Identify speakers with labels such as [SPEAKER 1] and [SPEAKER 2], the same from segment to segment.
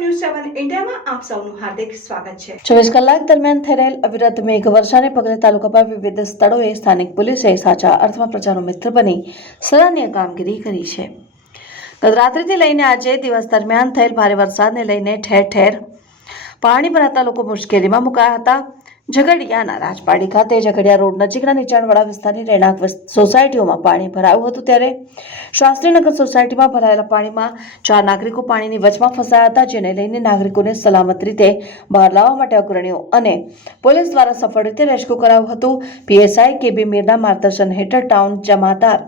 [SPEAKER 1] News સેવન ઇન્ડિયામાં આપ સૌનું હાર્દિક સ્વાગત છે.
[SPEAKER 2] ચોવીસ કલાક દરમિયાન રહેલ અવિરત મેઘવર્ષાને પગલે તાલુકામાં વિવિધ સ્થળોએ સ્થાનિક પોલીસે સાચા અર્થમાં પ્રજાનો મિત્ર બની સરાહનીય કામગીરી કરી છે. ગત રાત્રિથી લઈને આજે દિવસ દરમિયાન થયેલ ભારે વરસાદને લઈને ઠેર ઠેર પાણી ભરાતા લોકો મુશ્કેલીમાં મુકાયા હતા. ઝઘડિયાના રાજપાડી ખાતે ઝઘડિયા રોડ નજીકના નીચાણવાળા વિસ્તારની રહેણાંક સોસાયટીઓમાં પાણી ભરાયું હતું ત્યારે શાસ્ત્રીનગર સોસાયટીમાં ભરાયેલા પાણીમાં ચાર નાગરિકો પાણીની વચમાં ફસાયા હતા, જેને લઈને નાગરિકોને સલામત રીતે બહાર લાવવા માટે અગ્રણીઓ અને પોલીસ દ્વારા સફળ રીતે રેસ્ક્યુ કરાયું હતું. પીએસઆઈ કેબી મીરના માર્ગદર્શન હેઠળ ટાઉન જમાદાર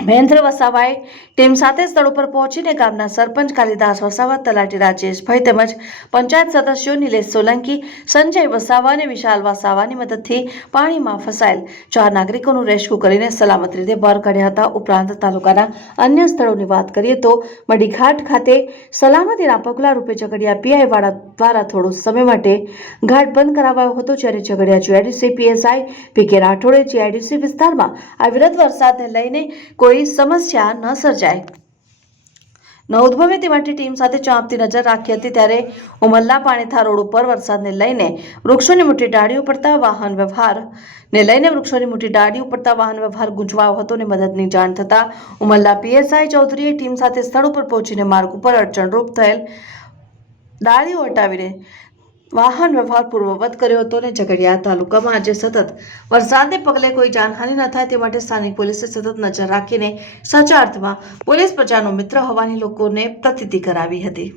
[SPEAKER 2] મહેન્દ્ર વસાવાએ ટીમ સાથે સ્થળ ઉપર પહોંચીને ગામના સરપંચ કાલિદાસ વસાવા, તલાટી રાજેશભાઈ તેમજ પંચાયત સદસ્યો નિલેશ સોલંકી, સંજય વસાવા અને વિશાલ વસાવાની મદદથી પાણીમાં ફસાયેલ ચાર નાગરિકોનું રેસ્ક્યુ કરીને સલામત રીતે બહાર કાઢ્યા હતા. ઉપરાંત તાલુકાના અન્ય સ્થળોની વાત કરીએ તો મડીઘાટ ખાતે સલામતીના પગલા રૂપે ઝઘડિયા પીઆઈ વાળા દ્વારા થોડો સમય માટે ઘાટ બંધ કરાવાયો હતો, જ્યારે ઝઘડિયા જીઆઈડીસી પીએસઆઈ પી કે રાઠોડે જીઆઈડીસી વિસ્તારમાં અવિરત વરસાદને લઈને કોઈ સમસ્યા ન સર્જાય. ન ઉદ્ભવે તે માટે ટીમ સાથે ચાંપતી નજર રાખી હતી ત્યારે ઉમલ્લા પાણીથા રોડ ઉપર વરસાદને લઈને વૃક્ષોની મોટી ડાળીઓ પડતા વાહન વ્યવહાર ને લઈને વૃક્ષોની મોટી ડાળીઓ પડતા વાહન વ્યવહાર ગુંજવાયો હતો અને મદદની જાણ થતાં ઉમલ્લા પીએસઆઈ ચૌધરીએ ટીમ સાથે સ્થળ ઉપર પહોંચીને માર્ગ ઉપર અડચણરૂપ થયેલ ડાળીઓ હટાવીને વાહન વ્યવહાર પૂર્વવત કર્યો હતો અને ઝઘડિયા તાલુકામાં આજે સતત વરસાદને પગલે કોઈ જાનહાનિ ન થાય તે માટે સ્થાનિક પોલીસે સતત નજર રાખીને સાચા અર્થમાં પોલીસ પ્રજાનો મિત્ર હોવાની લોકોને પ્રતિતિ કરાવી હતી.